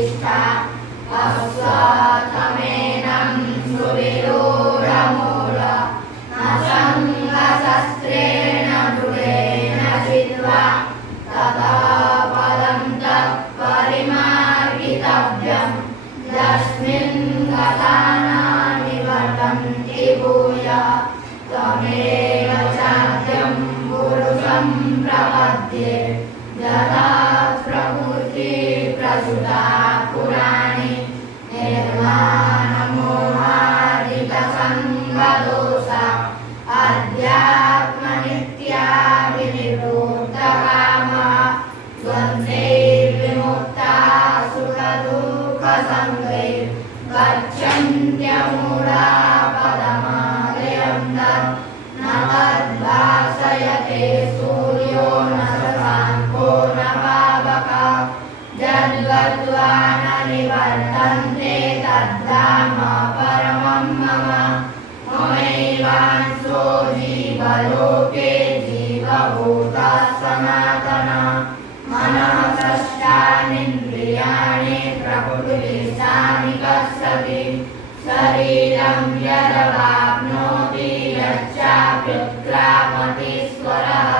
प्रतिष्ठा अश्वत्थमेनं सुविरूढमूल असङ्गशस्त्रेण दृढेन चित्वा ततः पदं तत्परिमार्गितव्यम् यस्मिन् गताना निवर्तन्ति भूयः त्वमेव चाद्यं पुरुषं प्रपद्ये यथा प्रकृति प्रसृता पुराणी निर्माणमोहादितसङ्गदोषा अध्यात्मनित्या विनिवृत्तकामा द्वन्द्वैर्विमुक्ता सुखदुःखसङ्गैः गच्छन्त्यमूढा पदमालयं तत् न तद्भासयते सूर्यो न शशाङ्को न पावकः यद्गत्वा न निवर्तन्ते तद्धाम परमं मम ममैवांशो जीवलोके जीवभूतः सनातनः मनः षष्ठानीन्द्रियाणि प्रकृतिस्थानि गच्छति शरीरं यदवाप्नोति यच्चाप्युत्क्रामतीश्वरः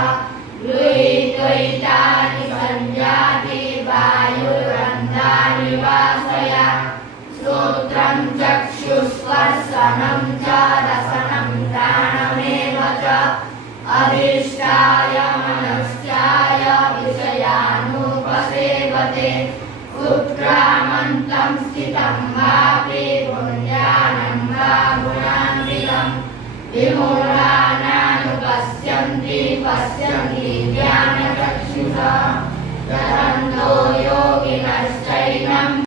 गृहीत्वैतानि संयाति वायुर्गन्धानि वासया श्रोत्रं चक्षुस्पर्शनं च रसनं घ्राणमेव च अधिष्ठाय मनश्चाय विषयानुपसेवते उत्क्रामन्तं स्थितं वापि पुण्यानं वा गुणान्वितं विमूढानानुपश्यन्ति पश्यन्ति ज्ञानचक्षुषा यतन्तो